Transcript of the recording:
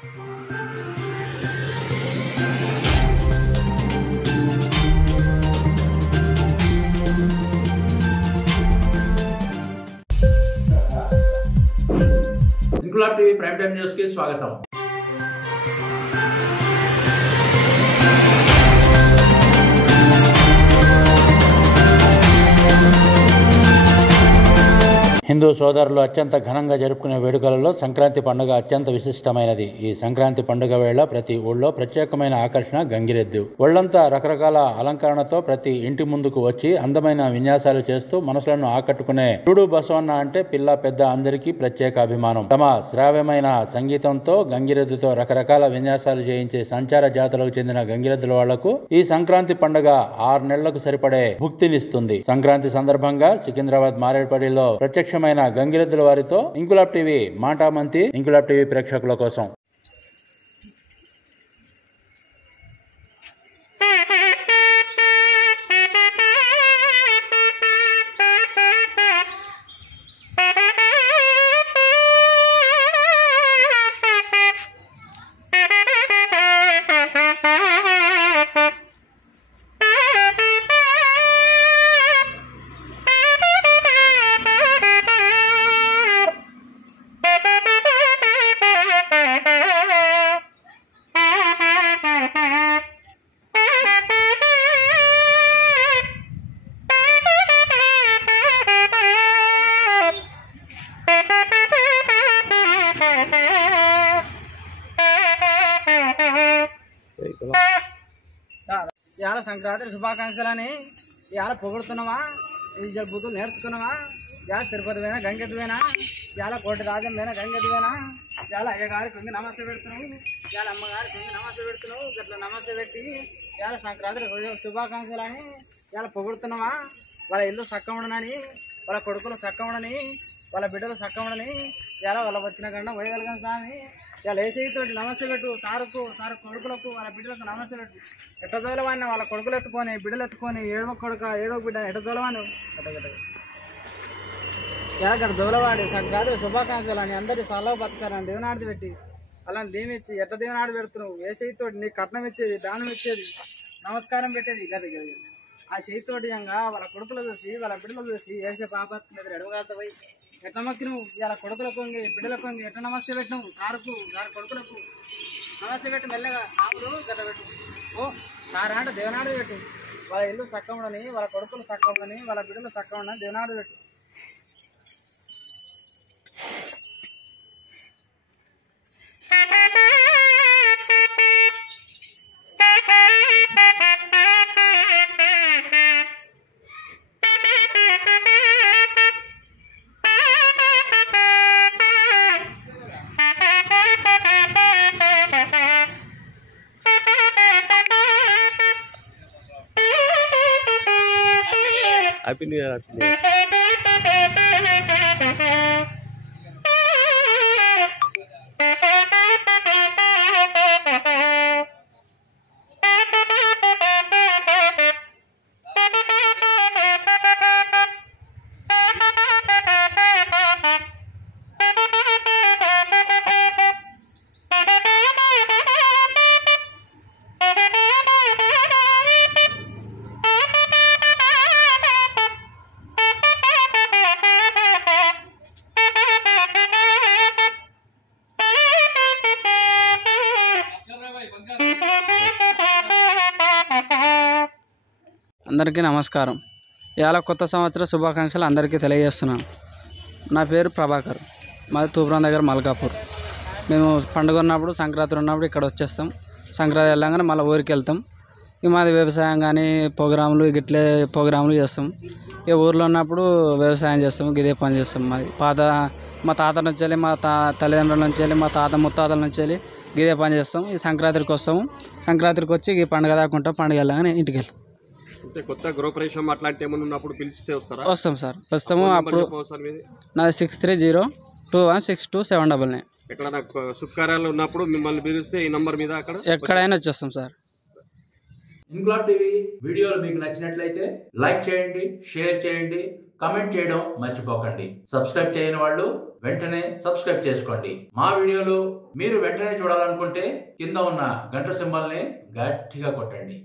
Inquilab TV prime time news కి స్వాగతం. హిందూ సోదరులు అత్యంత ఘనంగా జరుపుకునే వేడుకలలో సంక్రాంతి పండుగ అత్యంత విశిష్టమైనది. ఈ సంక్రాంతి పండుగ వేళ ప్రతి ఊళ్ళో ప్రత్యేకమైన ఆకర్షణ గంగిరెద్దు. ఒళ్లంతా రకరకాల అలంకరణతో ప్రతి ఇంటి ముందుకు వచ్చి అందమైన విన్యాసాలు చేస్తూ మనసులను ఆకట్టుకునే చూడు బసవన్న అంటే పిల్ల పెద్ద అందరికీ ప్రత్యేక అభిమానం. తమ శ్రావ్యమైన సంగీతంతో గంగిరెద్దుతో రకరకాల విన్యాసాలు చేయించే సంచార జాతులకు చెందిన గంగిరెద్దుల వాళ్లకు ఈ సంక్రాంతి పండుగ 6 నెలలకు సరిపడే భుక్తినిస్తుంది. సంక్రాంతి సందర్భంగా సికింద్రాబాద్ మారేడుపల్లిలో ప్రత్యక్ష గంగిరెద్దుల వారితో ఇంక్లాబ్ టీవీ మాటామంతి ఇంక్లాబ్ టీవీ ప్రేక్షకుల కోసం. ఇవాళ సంక్రాంతి శుభాకాంక్షలని ఇవాళ పొగుడుతున్నావా, ఈ బుద్ధులు నేర్చుకున్నావా, ఇవాళ తిరుపతి పోయినా గంగెద్దు పోయినా, ఇవాళ కోటి రాజ్యం పోయినా గంగెద్దు పోయినా, ఇవాళ అయ్యగారి కింద నమస్తే పెడుతున్నావు, ఇవాళ అమ్మగారి కింద నమస్తే పెడుతున్నావు, గట్ల నమస్తే పెట్టి ఇవాళ సంక్రాంతి శుభాకాంక్షలని ఇవాళ పొగుడుతున్నావా. వాళ్ళ ఇల్లు చక్కగా ఉండనని, వాళ్ళ కొడుకులు చక్కగా ఉండని, వాళ్ళ బిడ్డలు చక్కగా ఉండని, ఇవాళ వాళ్ళ వచ్చిన కన్నా పోయగలిగిన స్వామి ఇవాళ ఏసైతోటి నమస్తే పెట్టు. సారు కొడుకులకు వాళ్ళ బిడ్డలకు నమస్తే పెట్టు. ఎట్ట దోలవాడిన వాళ్ళ కొడుకులు ఎత్తుకొని బిడ్డలు ఎత్తుకొని ఏడవ బిడ్డ ఎట్ట దోలవాను గట్ట దోలవాడి సంక్రాంతి శుభాకాంక్షలు అని అందరి సలహా బతకాలని దేవునాడిది పెట్టి అలాంటి దీవిచ్చి ఎట్ట దేవునాడు పెడుతున్నావు. ఏ చేతితోటి నీకు కట్నం ఇచ్చేది, దానం ఇచ్చేది, నమస్కారం పెట్టేది గది గది ఆ చేతితోటి వాళ్ళ కొడుకులు చూసి వాళ్ళ బిడ్డలు చూసి వేసే పాపత్తి మీద ఎడవగాత పోయి ఎట్లా మొక్కినవు. ఇలా కొడుకులకు వంగి బిడ్డలకు వంగి ఎట్లా నమస్తే పెట్టినావు. సారు కొడుకులకు నమస్తే పెట్టి మెల్లగా ఆపుడు గట్ట పెట్టు. ఓ సారా అంటే దేవునాడు పెట్టు. వాళ్ళ ఇల్లు చక్కగా ఉండని, వాళ్ళ కొడుకులు చక్కగా ఉండని, వాళ్ళ బిడ్డలు చక్కగా ఉండని దేవునాడు పెట్టు. Happy New Year. Happy New Year. అందరికీ నమస్కారం. ఇవాళ కొత్త సంవత్సర శుభాకాంక్షలు అందరికీ తెలియజేస్తున్నాను. నా పేరు ప్రభాకర్, మాది తూపురం దగ్గర మల్కాపూర్. మేము పండుగ ఉన్నప్పుడు సంక్రాంతి ఉన్నప్పుడు ఇక్కడ వచ్చేస్తాం. సంక్రాంతి వెళ్ళగానే మళ్ళీ ఊరికి వెళ్తాం. ఇక మాది వ్యవసాయం కానీ ప్రోగ్రాములు గిట్లే ప్రోగ్రాములు చేస్తాం. ఇక ఊర్లో ఉన్నప్పుడు వ్యవసాయం చేస్తాం, ఇదే పని చేస్తాం. మా తాత నుంచి వెళ్ళి మా తల్లిదండ్రుల నుంచి వెళ్ళి మా తాత ముత్తాతల నుంచి వెళ్ళి ఇదే పని చేస్తాం. ఈ సంక్రాంతికి వస్తాము. సంక్రాంతికి వచ్చి ఈ పండుగ దాకుంటాం. పండుగ వెళ్ళగానే ఇంటికి వెళ్తాం. కొత్త గృహప్రవేశం అట్లాంటి ఏమైనా ఉన్నప్పుడు పిలిస్తే వస్తారా? వస్తాం సార్, వస్తాము. అప్పుడు నాది 6302162799. ఎక్కడైనా శుభకార్యాలు ఉన్నప్పుడు మిమ్మల్ని పిలిస్తే ఈ నంబర్ మీద ఎక్కడైనా వచ్చేస్తాం సార్. ఇంక్లాబ్ టీవీ వీడియోలు మీకు నచ్చినట్లయితే లైక్ చేయండి, షేర్ చేయండి, కామెంట్ చేయడం మర్చిపోకండి. సబ్స్క్రైబ్ చేయని వాళ్ళు వెంటనే సబ్స్క్రైబ్ చేసుకోండి. మా వీడియోలు మీరు వెంటనే చూడాలనుకుంటే కింద ఉన్న గంట సింబల్ని గట్టిగా కొట్టండి.